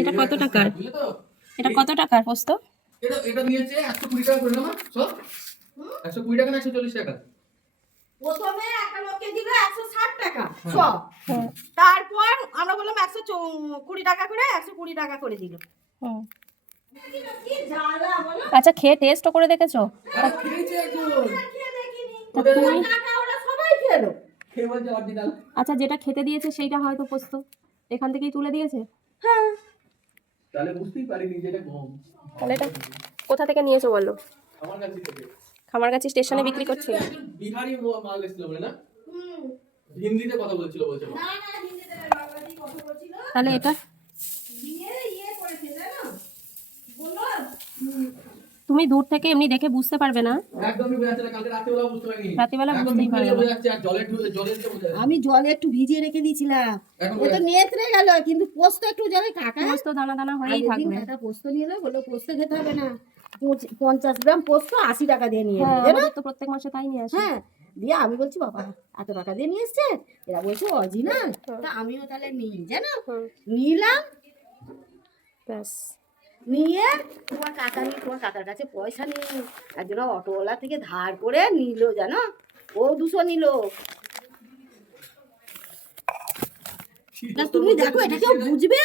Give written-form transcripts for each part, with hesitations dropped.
এটা কত টাকার? এটা কত টাকার পোস্ত? এটা নিয়েছে 120 টাকা করে না সব 120 টাকা না 140 টাকা। প্রথমে একটা লোককে দিল 160 টাকা সব। তারপর আমরা বললাম 120 টাকা করে, 120 টাকা করে দিল। কি জ্বালা বলো। আচ্ছা খেয়ে টেস্টও করে দেখেছো? খেয়েছে একজন। খেয়ে দেখিনি। তুমি টাকা ওরা সবাই খেলো। খেয়ে বলছে অরিজিনাল। আচ্ছা যেটা খেতে দিয়েছে সেইটা হয়তো পোস্ত এখান থেকেই তুলে দিয়েছে। হ্যাঁ তাহলে বুঝতেই পারিনি যে এটা কম। তাহলে এটা কোথা থেকে নিয়েছো বলো? আমার কাছে থেকে। খামারগাছি স্টেশনে বিক্রি করছিল। বিহারি মাল এসেছিল বলে না? হুম। হিন্দিতে কথা বলছিল বলছে। না না হিন্দিতে বাংলাতেই কথা বলছিল। তাহলে এটা ইয়ে করেছে জানো? বলো তুমি দূর থেকে এমনি দেখে বুঝতে পারবে না। একদমই বোঝা যাচ্ছে না, কালকে রাতেবেলা বুঝতে পারিনি। রাতেবেলা বুঝতেই পারবে না। বোঝা যাচ্ছে আর জলে দিয়ে বোঝা যাচ্ছে। আমি জলে একটু ভিজিয়ে রেখে দিয়েছিলাম। ও তো নেত্রে গেল কিন্তু পোস্ত একটু যাবে কাকা। পোস্ত দানা দানা হয়েই থাকবে। কাকা পোস্ত নিয়ে এলো বললো পোস্ত খেতে হবে না। 50 গ্রাম পোস্ত 80 টাকা দিয়ে নিয়ে এলো। আমাদের তো প্রত্যেক মাসে তাই নিয়ে আসে। হ্যাঁ দিয়ে আমি বলছি বাবা এত টাকা দিয়ে নিয়ে এসছে, এরা বলছে অরিজিনাল। তা আমিও তাহলে নিই জানো, নিলাম ব্যাস নিয়ে তোমার কাকার কাছে পয়সা নেই, একজন অটোওয়ালা থেকে ধার করে নিল জানো, ও 200 নিল। তুমি দেখো এটা কেউ বুঝবে?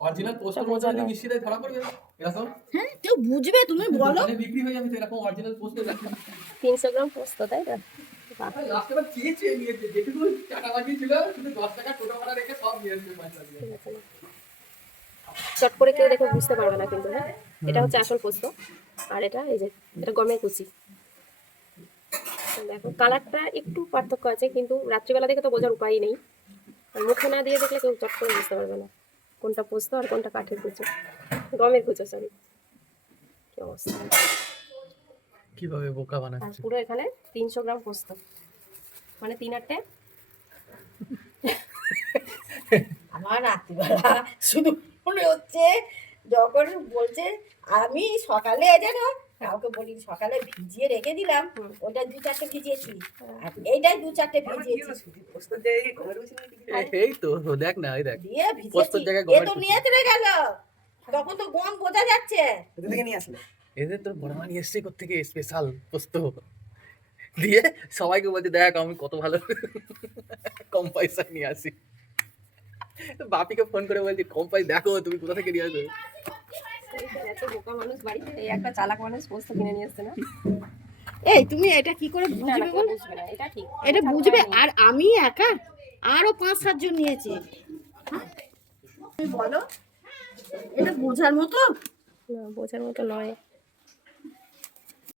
অরিজিনাল পোস্ট মজা মিষ্টিতে ধরা পড়বে এরকম? হ্যাঁ কেউ বুঝবে তুমি বলো? মানে বিক্রি হয়ে যাবে এরকম অরিজিনাল পোস্ট। 300 গ্রাম পোস্ত তাই না? লাস্টে বার চেয়েছে নিয়েছে যেটুকু টাকা বাকি ছিল শুধু 10 টাকা টোটো ভাড়া রেখে সব নিয়ে আসবে পয়সা দিয়ে। চট করে কেউ দেখে বুঝতে পারবে না কিন্তু। হ্যাঁ এটা হচ্ছে আসল পোস্ত আর এটা এই যে এটা গমের কুচি। দেখো কালারটা একটু পার্থক্য আছে কিন্তু রাত্রিবেলা দেখে তো বোঝার উপায় নেই, আর মুখে না দিয়ে দেখলে কেউ চট করে বুঝতে পারবে না কোনটা পোস্ত আর কোনটা কাঠের কুচো, গমের কুচো সরি। কি অবস্থা, কিভাবে বোকা আর বানাচ্ছে। পুরো এখানে 300 গ্রাম পোস্ত মানে 3 আটে। আমার রাত্রিবেলা শুধু মনে হচ্ছে যখন বলছে আমি সকালে জানো কাউকে বলি সকালে ভিজিয়ে রেখে দিলাম, ওটা 2-4টে ভিজিয়েছি আর এইটাই 2-4টে ভিজিয়েছি। এই তো দেখ না এই দেখ দিয়ে পোস্তর ভিজিয়েছি জায়গায় এ গমের তো কুচি। নিয়ে চলে গেল, তখন তো গম বোঝা যাচ্ছে। এদের তো বড় মানি এসছে কোত্থেকে স্পেশাল পোস্ত দিয়ে সবাইকে বলছে দেখ আমি কত ভালো কম পয়সা নিয়ে আসি। বাপিকে ফোন করে বলছি কম পয়সা দেখো তুমি কোথা থেকে নিয়ে আসবে। এত বোকা মানুষ বাড়িতে এই একটা চালাক মানুষ পোস্ত কিনে নিয়ে আসছে না। এই তুমি এটা কি করে না, বুঝবে কেউ বলো? বুঝবে না, এটা ঠিক। এটা বুঝবে আর আমি একা আরো 5-7 জন নিয়েছে। তুমি বলো এটা বোঝার মতো? না বোঝার মতো নয়।